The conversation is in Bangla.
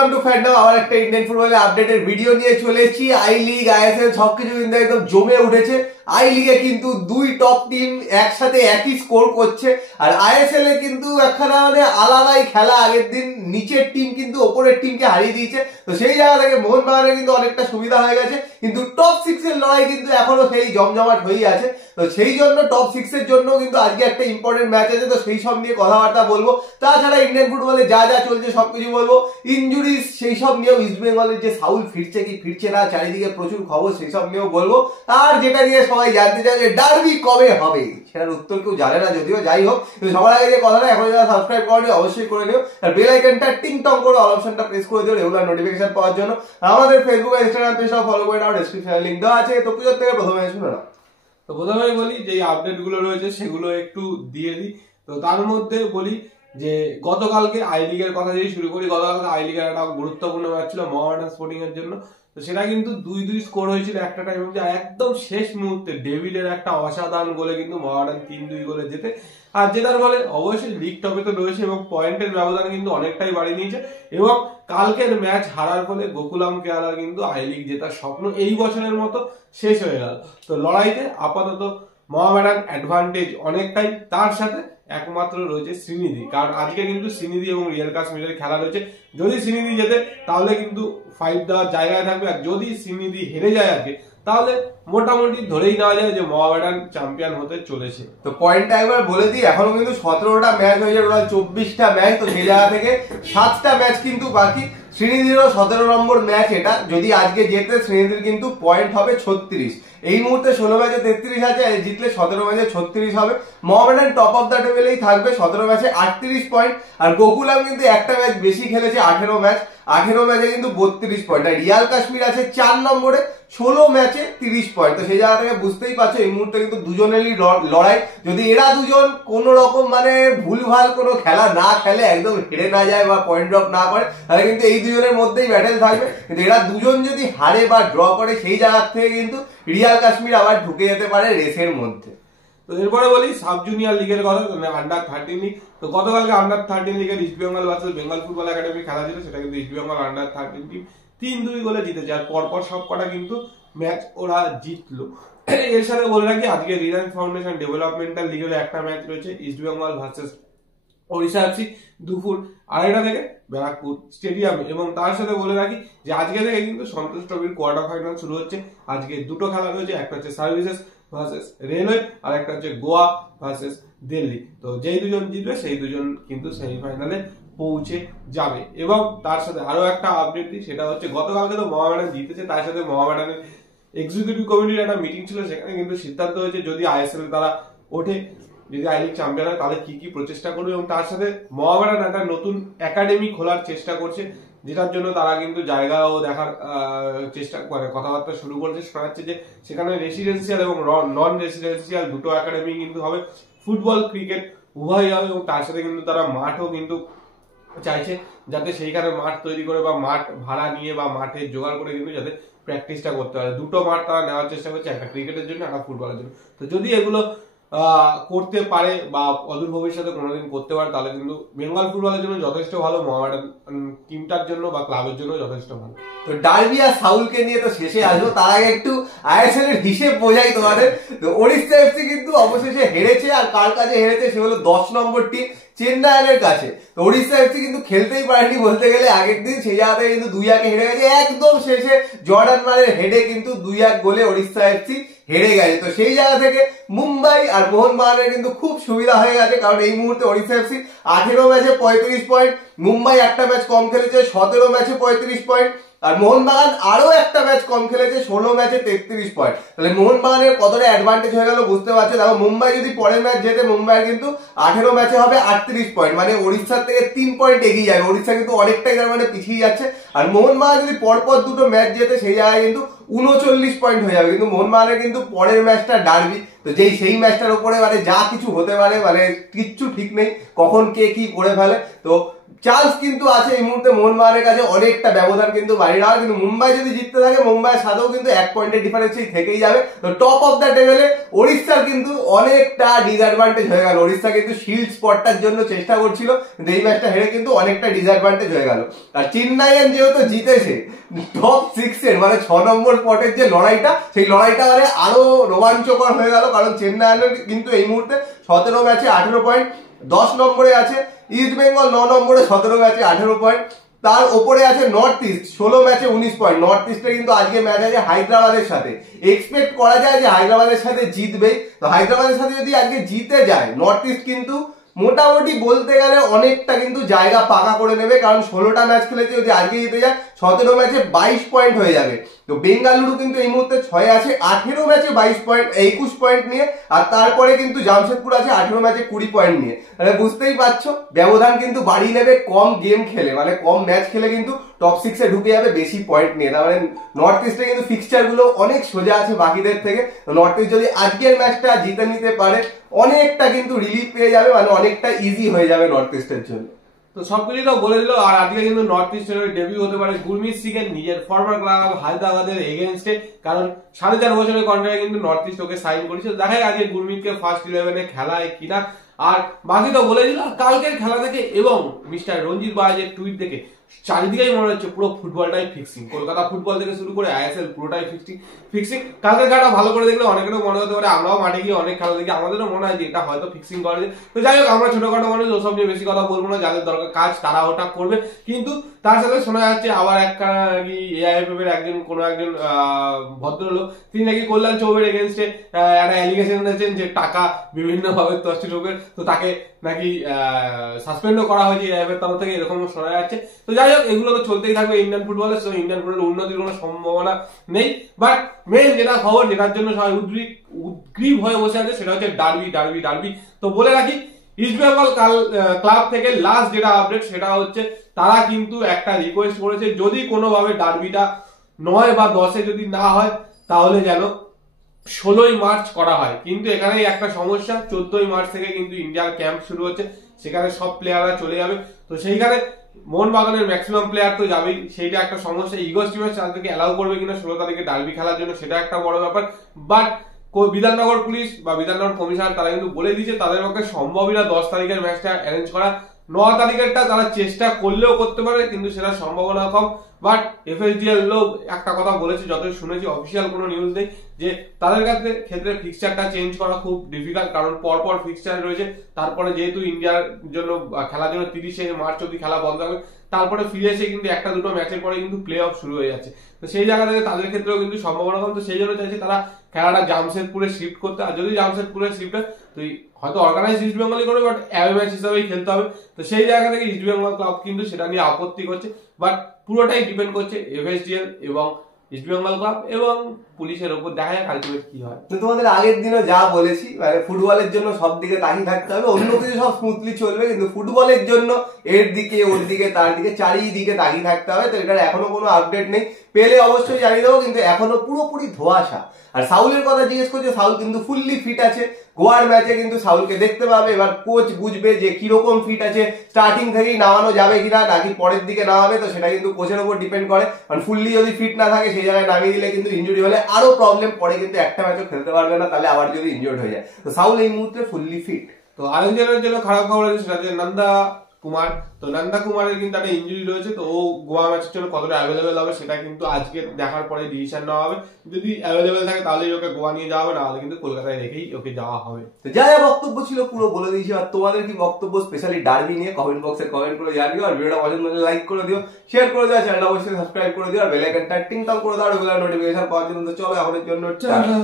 Welcome to fandom. আবার একটা ইন্ডিয়ান ফুটবলের আপডেটের ভিডিও নিয়ে চলে এসেছি। আই লিগ, আইএসএল সবকিছু কিন্তু একদম জমে উঠেছে। আই লিগে কিন্তু দুই টপ টিম একসাথে একই স্কোর করছে, আর আইএসএল এ কিন্তু একখানা মানে আলাদাই খেলা। আগের দিন নিচের টিম কিন্তু ওপরের টিমকে হারিয়ে দিয়েছে, তো সেই জায়গা থেকে মোহনবাগানের কিন্তু অনেকটা সুবিধা হয়ে গেছে। কিন্তু টপ 6 এর লড়াই কিন্তু এখনো সেই জমজমাট হয়েই আছে। তো সেই জন্য টপ 6 এর জন্য কিন্তু আজকে একটা ইম্পর্টেন্ট ম্যাচ আছে, তো সেই সব নিয়ে কথাবার্তা বলবো। তাছাড়া ইন্ডিয়ান ফুটবলে যা যা চলছে সবকিছু বলবো। ইনজুরিজ সেই সব নিয়েও, ইস্ট বেঙ্গলের যে সাউল ফিরছে কি ফিরছে না, চারিদিকে প্রচুর খবর, সেই সব নিয়েও বলবো। আর যেটা নিয়ে সবাই জানতে চায় যে ডার্বি কবে হবে, সেটার উত্তর কেউ জানে না, যদিও যাই হোক। কিন্তু সবার আগে যে কথাটা, এখন যারা সাবস্ক্রাইব করেনি অবশ্যই করে নিও, আর বেল আইকনটা টিং টং করে অল অপশনটা প্রেস করে দিও রেগুলার নোটিফিকেশন পাওয়ার জন্য। আমাদের ফেসবুক আর ইনস্টাগ্রাম পেজটাও ফলো করে নাও, ডেসক্রিপশনে লিংক দেওয়া আছে। তো পুজোর থেকে প্রথমে শুনে নাও। তো প্রথমে বলি যে আপডেট গুলো রয়েছে সেগুলো একটু দিয়ে দিই। তো তার মধ্যে বলি যে গতকালকে আই লিগের কথা দিয়ে শুরু করি। গতকালকে আই লিগের একটা গুরুত্বপূর্ণ ম্যাচ ছিল মোহামেডান স্পোর্টিং এর জন্য। তো সেটা কিন্তু 2-2 স্কোর হয়েছিল একটা টাইম, যে একদম শেষ মুহূর্তে ডেভিডের একটা অসাধারণ গোলে কিন্তু মোহামেডান 3-2 গোলে জেতে। আর জেতার ফলে অবশ্যই লিগ টপে তো রয়েছে এবং পয়েন্টের ব্যবধান কিন্তু অনেকটাই বাড়িয়ে নিয়েছে। এবং কালকের ম্যাচ হারার ফলে গোকুলাম কেরালার কিন্তু আই লিগ জেতার স্বপ্ন এই বছরের মতো শেষ হয়ে গেল। তো লড়াইতে আপাতত মোহামেডান অ্যাডভান্টেজ অনেকটাই। তার সাথে একমাত্র রয়েছে শ্রীনিধি, কারণ আজকে কিন্তু শ্রীনিধি এবং রিয়াল কাশ্মীরের খেলা রয়েছে। যদি শ্রীনিধি জেতে তাহলে কিন্তু ফাইট দেওয়ার জায়গায় থাকবে, আর যদি শ্রীনিধি হেরে যায় আজকে তাহলে মোটামুটি ধরেই নেওয়া যায় যে মোহামেডান চ্যাম্পিয়ন হতে চলেছে। তো পয়েন্টটা একবার বলে দিই, এখনো কিন্তু 17টা ম্যাচ হয়েছে, টোটাল 24টা ম্যাচ। তো সেই জায়গা থেকে 7টা ম্যাচ কিন্তু বাকি। শ্রীনিধিরও 17 নম্বর ম্যাচ এটা, যদি আজকে জেতে শ্রীনিধির কিন্তু পয়েন্ট হবে 36। এই মুহূর্তে 16 ম্যাচে 33 আছে, জিতলে 17 ম্যাচে 36 হবে। মোহামেডান টপ অফ দ্য টেবিলেই থাকবে 17 ম্যাচে 38 পয়েন্ট। আর গোকুলাম কিন্তু একটা ম্যাচ বেশি খেলেছে, 18 ম্যাচ, 18 ম্যাচে কিন্তু 32 পয়েন্ট। আর রিয়াল কাশ্মীর আছে 4 নম্বরে 16 ম্যাচে 30 পয়েন্ট। তো সেই জায়গা থেকে বুঝতেই পারছো এই মুহূর্তে কিন্তু দুজনেরই লড়াই। যদি এরা দুজন কোন রকম মানে ভুলভাল কোনো খেলা না খেলে, একদম হেরে না যায় বা পয়েন্ট ড্রপ না করে, তাহলে কিন্তু এই দুজনের মধ্যেই ব্যাটেল থাকবে। কিন্তু এরা দুজন যদি হারে বা ড্র করে, সেই জায়গা থেকে কিন্তু রিয়াল কাশ্মীর আবার ঢুকে যেতে পারে রেসের মধ্যে। তো এরপরে বলি সাব জুনিয়র লিগের কথা, মানে আন্ডার 13 লিগ। তো গতকালকে আন্ডার 13 লিগের east Bengal versus Bengal football academy খেলা ছিল। সেটা কিন্তু ইস্ট বেঙ্গল আন্ডার 13 টিম 3-2 গোলে জিতেছে, আর পরপর সব কটা কিন্তু ম্যাচ ওরা জিতলো। এর সাথে বলে রাখি আজকে রিলায়েন্স ফাউন্ডেশন ডেভেলপমেন্টাল লিগের একটা ম্যাচ রয়েছে, east Bengal versus Odisha FC, দুপুর 2টা থেকে ব্যারাকপুর স্টেডিয়ামে। এবং তার সাথে বলে রাখি যে আজকে থেকে কিন্তু সন্তোষ ট্রফির কোয়ার্টার ফাইনাল শুরু হচ্ছে। আজকে দুটো খেলা রয়েছে, একটা হচ্ছে সার্ভিসেস ভার্সেস রেলওয়ে, আর একটা হচ্ছে গোয়া ভার্সেস দিল্লি। তো যেই দুজন জিতবে সেই দুজন কিন্তু সেমিফাইনালে পৌঁছে যাবে। এবং তার সাথে আরো একটা আপডেট দিই, সেটা হচ্ছে গতকালকে তো মোহামেডান জিতেছে, তার সাথে মোহামেডানের এক্সিকিউটিভ কমিটির একটা মিটিং ছিল। সেখানে কিন্তু সিদ্ধান্ত হয়েছে যদি আইএসএল তারা ওঠে, যদি আই লিগ চ্যাম্পিয়ন হয়, তাহলে কি কি প্রচেষ্টা করবে। এবং তার সাথে মোহামেডান একটা নতুন একাডেমি খোলার চেষ্টা করছে, যেটার জন্য তারা কিন্তু জায়গাও দেখার চেষ্টা করে, কথাবার্তা শুরু করেছে। শোনা যাচ্ছে যে সেখানে রেসিডেন্সিয়াল এবং নন রেসিডেন্সিয়াল দুটো একাডেমি কিন্তু হবে, ফুটবল ক্রিকেট উভয়ই হবে। এবং তার সাথে কিন্তু তারা মাঠও কিন্তু চাইছে, যাতে সেইখানে মাঠ তৈরি করে বা মাঠ ভাড়া নিয়ে বা মাঠে জোগাড় করে কিন্তু যাতে প্র্যাকটিসটা করতে পারে। দুটো মাঠ তারা নেওয়ার চেষ্টা করছে, একটা ক্রিকেটের জন্য, একটা ফুটবলের জন্য। তো যদি এগুলো করতে পারে বা অদূর ভবিষ্যতে কোনোদিন করতে পারে, তাহলে কিন্তু বেঙ্গল ফুটবলের জন্য যথেষ্ট ভালো, মোহামেডান টিমটার জন্য বা ক্লাবের জন্য যথেষ্ট ভালো। তো ডার্বি আর সাউলকে নিয়ে তো শেষে আসবো, তার আগে একটু আইএসএল এর হিসেব বোঝাই তোমাদের। তো ওড়িশা এফসি কিন্তু অবশেষে হেরেছে, আর কার কাছে হেরেছে সে হলো 10 নম্বর টিম চেন্নাইয়ের কাছে। তো ওড়িশা এফসি কিন্তু খেলতেই পারেনি বলতে গেলে আগের দিন, সেই জায়গাতে কিন্তু 2-1 হেরে গেছে। একদম শেষে জর্ডান মানের হেডে কিন্তু 2-1 গোলে ওড়িশা এফসি হেরে গেছে। তো সেই জায়গা থেকে মুম্বাই আর মোহনবাগানের কিন্তু খুব সুবিধা হয়ে গেছে, কারণ এই মুহূর্তে ওড়িশা এফসি 18 ম্যাচে 35 পয়েন্ট, মুম্বাই একটা ম্যাচ কম খেলেছে 17 ম্যাচে 35 পয়েন্ট, আর মোহনবাগান আরো একটা ম্যাচ কম খেলেছে 16 ম্যাচে 33 পয়েন্ট। তাহলে মোহনবাগানের কতটা অ্যাডভান্টেজ হয়ে গেল বুঝতে পারছো। দেখো মুম্বাই যদি পরের ম্যাচ জেতে, মুম্বাই কিন্তু 18 ম্যাচে হবে 38 পয়েন্ট, মানে ওড়িশার থেকে 3 পয়েন্ট এগিয়ে যাবে। ওড়িশা কিন্তু অনেকটাই তার মানে পিছিয়ে যাচ্ছে। আর মোহনবাগান যদি পরপর দুটো ম্যাচ জেতে, সেই জায়গায় কিন্তু 39 পয়েন্ট হয়ে যাবে। কিন্তু মোহনবাগানের কিন্তু পরের ম্যাচটা ডার্বি, তো যেই সেই ম্যাচটার উপরে মানে যা কিছু হতে পারে, মানে কিচ্ছু ঠিক নেই কখন কে কি করে ফেলে। তো চান্স কিন্তু আছে এই মুহূর্তে মোহনবাগানের কাছে অনেকটা ব্যবধান কিন্তু বাড়িয়ে দেওয়ার, কিন্তু মুম্বাই যদি জিততে থাকে মুম্বাইয়ের সাথেও কিন্তু 1 পয়েন্টের ডিফারেন্সই থেকেই যাবে। তো টপ অফ দ্য টেবিলে ওড়িশার কিন্তু অনেকটা ডিসঅ্যাডভান্টেজ হয়ে গেল। ওড়িশা কিন্তু শিল্ড স্পটটার জন্য চেষ্টা করছিল, কিন্তু এই ম্যাচটা হেরে কিন্তু অনেকটা ডিসঅ্যাডভান্টেজ হয়ে গেল। আর চেন্নাইয়ান যেহেতু জিতেছে টপ 6 এর মানে 6 নম্বর স্পটের যে লড়াইটা, সেই লড়াইটা মানে আরো রোমাঞ্চকর হয়ে গেল, কারণ চেন্নাইয়ানের কিন্তু এই মুহূর্তে 17 ম্যাচে 18 পয়েন্ট, 10 নম্বরে আছে ইস্ট বেঙ্গল, 9 নম্বরে 17 ম্যাচে 18 পয়েন্ট, তার ওপরে আছে নর্থ ইস্ট 16 ম্যাচে 19 পয়েন্ট। নর্থ ইস্টে কিন্তু আজকে ম্যাচ আছে হায়দ্রাবাদের সাথে, এক্সপেক্ট করা যায় যে হায়দ্রাবাদের সাথে জিতবে। তো হায়দ্রাবাদের সাথে যদি আজকে জিতে যায় নর্থ ইস্ট কিন্তু মোটামুটি বলতে গেলে অনেকটা কিন্তু জায়গা পাকা করে নেবে, কারণ 16টা ম্যাচ খেলেছে, যদি আজকে জিতে যায় 17 ম্যাচে 22 পয়েন্ট হয়ে যাবে। তো বেঙ্গালুরু কিন্তু এই মুহূর্তে 6 আছে 18 ম্যাচে 21 পয়েন্ট নিয়ে, আর তারপরে কিন্তু জামশেদপুর আছে 18 ম্যাচে 20 পয়েন্ট নিয়ে। তাহলে বুঝতেই পারছো ব্যবধান কিন্তু বাড়িয়ে নেবে কম গেম খেলে, মানে কম ম্যাচ খেলে কিন্তু টপ 6 এ ঢুকে যাবে বেশি পয়েন্ট নিয়ে। তার মানে নর্থ ইস্টে কিন্তু ফিক্সচার গুলো অনেক সোজা আছে বাকিদের থেকে। নর্থ ইস্ট যদি আজকের ম্যাচটা জিতে নিতে পারে অনেকটা কিন্তু রিলিফ পেয়ে যাবে, মানে অনেকটা ইজি হয়ে যাবে নর্থ ইস্টের জন্য। তো সবকিছু তো বলে দিল। আর আজকে কিন্তু নর্থ ইস্টের ডেবিউ হতে পারে গুরমিত সিং এর নিজের ফরমার ক্লাব হায়দ্রাবাদের এগেইনস্টে, কারণ 4.5 বছরের কন্ট্রাক্টে কিন্তু নর্থ ইস্ট ওকে সাইন করেছে। দেখা যায় আজকে গুরমিতকে ফার্স্ট 11-এ খেলায় কিনা। আর বাকি তো বলে দিল। কালকের খেলা থেকে এবং মিস্টার রঞ্জিত বাজাজের টুইট থেকে চারিদিকেই মনে হচ্ছে পুরো ফুটবলটাই ফিক্সিং। কলকাতা ফুটবল থেকে শুরু করে আইএসএল পুরোটাই ফিক্সিং। কালকের খেলাটা ভালো করে দেখলে অনেকেরও মনে হতে পারে, আমরাও মাঠে গিয়ে অনেক খেলা দেখি, আমাদেরও মনে হয় যে এটা হয়তো ফিক্সিং করা যায়। তো যাই হোক, আমরা ছোটখাটো মানুষ, ওসব নিয়ে বেশি কথা বলবো না। যাদের দরকার কাজ তারা ওটা করবে। কিন্তু তার সাথে শোনা যাচ্ছে আবার নাকি এআইএফএফ এর কোনো একজন ভদ্রলোক, তিনি নাকি কল্যাণ চৌবের এগেনস্টে একটা অ্যালিগেশন এনেছেন যে টাকা বিভিন্ন ভাবে তছরূপ হবে, তো তাকে নাকি সাসপেন্ডও করা হয়েছে এআইএফএফ এর তরফ থেকে, এরকম শোনা যাচ্ছে। তো যাই হোক, এগুলো তো চলতেই থাকবে ইন্ডিয়ান ফুটবলে। ইন্ডিয়ান ফুটবলের উন্নতির কোনো সম্ভাবনা নেই। বাট মেন যেটা খবর, যেটার জন্য সবাই উদ্গ্রীব হয়ে বসে আছে, সেটা হচ্ছে ডার্বি। তো বলে রাখি, ইস্ট বেঙ্গল ক্লাব থেকে লাস্ট যেটা আপডেট সেটা হচ্ছে তারা কিন্তু একটা রিকোয়েস্ট করেছে, যদি কোনোভাবে ডার্বিটা 9 বা 10-এ যদি না হয় তাহলে যেন 16ই মার্চ করা হয়। কিন্তু এখানেই একটা সমস্যা, 14ই মার্চ থেকে কিন্তু ইন্ডিয়ার ক্যাম্প শুরু হচ্ছে, সেখানে সব প্লেয়াররা চলে যাবে। তো সেইখানে মোহনবাগানের ম্যাক্সিমাম প্লেয়ার তো যাবেই, সেইটা একটা সমস্যা। ইগো স্টিভেন্স তাদেরকে অ্যালাউ করবে কিনা 16 তারিখে ডার্বি খেলার জন্য, সেটা একটা বড় ব্যাপার। বাট বিধাননগর পুলিশ বা বিধাননগর কমিশনার তারা কিন্তু বলে দিয়েছে তাদের পক্ষে সম্ভবই না 10 তারিখের ম্যাচটা অ্যারেঞ্জ করা। 9 তারিখেরটা তারা চেষ্টা করলেও করতে পারে, কিন্তু সেটা সম্ভাবনা কম। বাট এফএসডিএল লোক একটা কথা বলেছে, যতই শুনেছি, অফিসিয়াল কোনো নিউজ নেই, যে তাদের ক্ষেত্রে ফিক্সচারটা চেঞ্জ করা খুব ডিফিকাল্ট, কারণ পরপর ফিক্সচার রয়েছে। তারপরে যেহেতু ইন্ডিয়ার জন্য খেলার জন্য 30শে মার্চ অব্দি খেলা বন্ধ হবে, তারপরে ফিরে এসে কিন্তু একটা দুটো ম্যাচের পরে কিন্তু প্লে অফ শুরু হয়ে যাচ্ছে। তো সেই জায়গা থেকে তাদের ক্ষেত্রেও কিন্তু সম্ভাবনা কম। তো সেই জন্য চাইছে তারা খেলাটা জামশেদপুরে শিফট করতে। আর যদি জামশেদপুরে শিফট হয় তো হয়তো অর্গানাইজ ইস্ট বেঙ্গলই করবে, বাট অ্যাওয়ে ম্যাচ হিসাবেই খেলতে হবে। তো সেই জায়গা থেকে ইস্ট বেঙ্গল ক্লাব কিন্তু সেটা নিয়ে আপত্তি করছে। বাট পুরোটাই ডিপেন্ড করছে এফএসডিএল এবং ইস্ট বেঙ্গল ক্লাব এবং পুলিশের উপর। দেখা যাক আলটিমেট কি হয়। তো তোমাদের আগের দিনও যা বলেছি, মানে ফুটবলের জন্য সব দিকে তাকিয়ে থাকতে হবে, অন্য কিছু সব স্মুথলি চলবে, কিন্তু ফুটবলের জন্য এর দিকে ওর দিকে তার দিকে চারিদিকে তাকিয়ে থাকতে হবে। তো এটার এখনো কোনো আপডেট নেই, পেলে অবশ্যই জানিয়ে দেবো, কিন্তু এখনো পুরোপুরি ধোঁয়াশা। আর সাউলের কথা জিজ্ঞেস করছে, সাউল কিন্তু ফুললি ফিট আছে। গোয়ার ম্যাচে কিন্তু সাউলকে দেখতে পাবে, এবার কোচ বুঝবে যে কিরকম ফিট আছে, স্টার্টিং থেকেই নামানো যাবে কিনা নাকি পরের দিকে নামাবে, তো সেটা কিন্তু কোচের উপর ডিপেন্ড করে। কারণ ফুললি যদি ফিট না থাকে সেই জায়গায় নামিয়ে দিলে কিন্তু ইনজুরি হলে আরো প্রবলেম, পরে কিন্তু একটা ম্যাচও খেলতে পারবে না, তাহলে আবার যদি ইনজুর্ড হয়ে যায়। তো সাউল এই মুহূর্তে ফুললি ফিট। তো আরেকজনের জন্য খারাপ খবর আছে, সেটা হচ্ছে নন্দা কুমার। তো নন্দা কুমারের কিন্তু একটা ইনজুরি রয়েছে, তো ও গোয়া ম্যাচের জন্য কতটা অ্যাভেলেবেল হবে সেটা কিন্তু আজকে দেখার পরে ডিসিশন নেওয়া হবে। যদি অ্যাভেলেবেল থাকে তাহলেই ওকে গোয়া নিয়ে যাওয়া হবে, নাহলে কিন্তু কলকাতায় রেখেই ওকে যাওয়া হবে। তো যা যা বক্তব্য ছিল পুরো বলে দিয়েছি। আর তোমাদের কি বক্তব্য স্পেশালি ডার্বি নিয়ে কমেন্ট বক্সে কমেন্ট করে জানিও। আর ভিডিওটা পছন্দ হলে লাইক করে দিও, শেয়ার করে দিও, চ্যানেলটা অবশ্যই সাবস্ক্রাইব করে দিও, আর বেল আইকনটা টিং টং করে দাও রেগুলার নোটিফিকেশন পাওয়ার জন্য। তো চলো এখনের জন্য টাটা।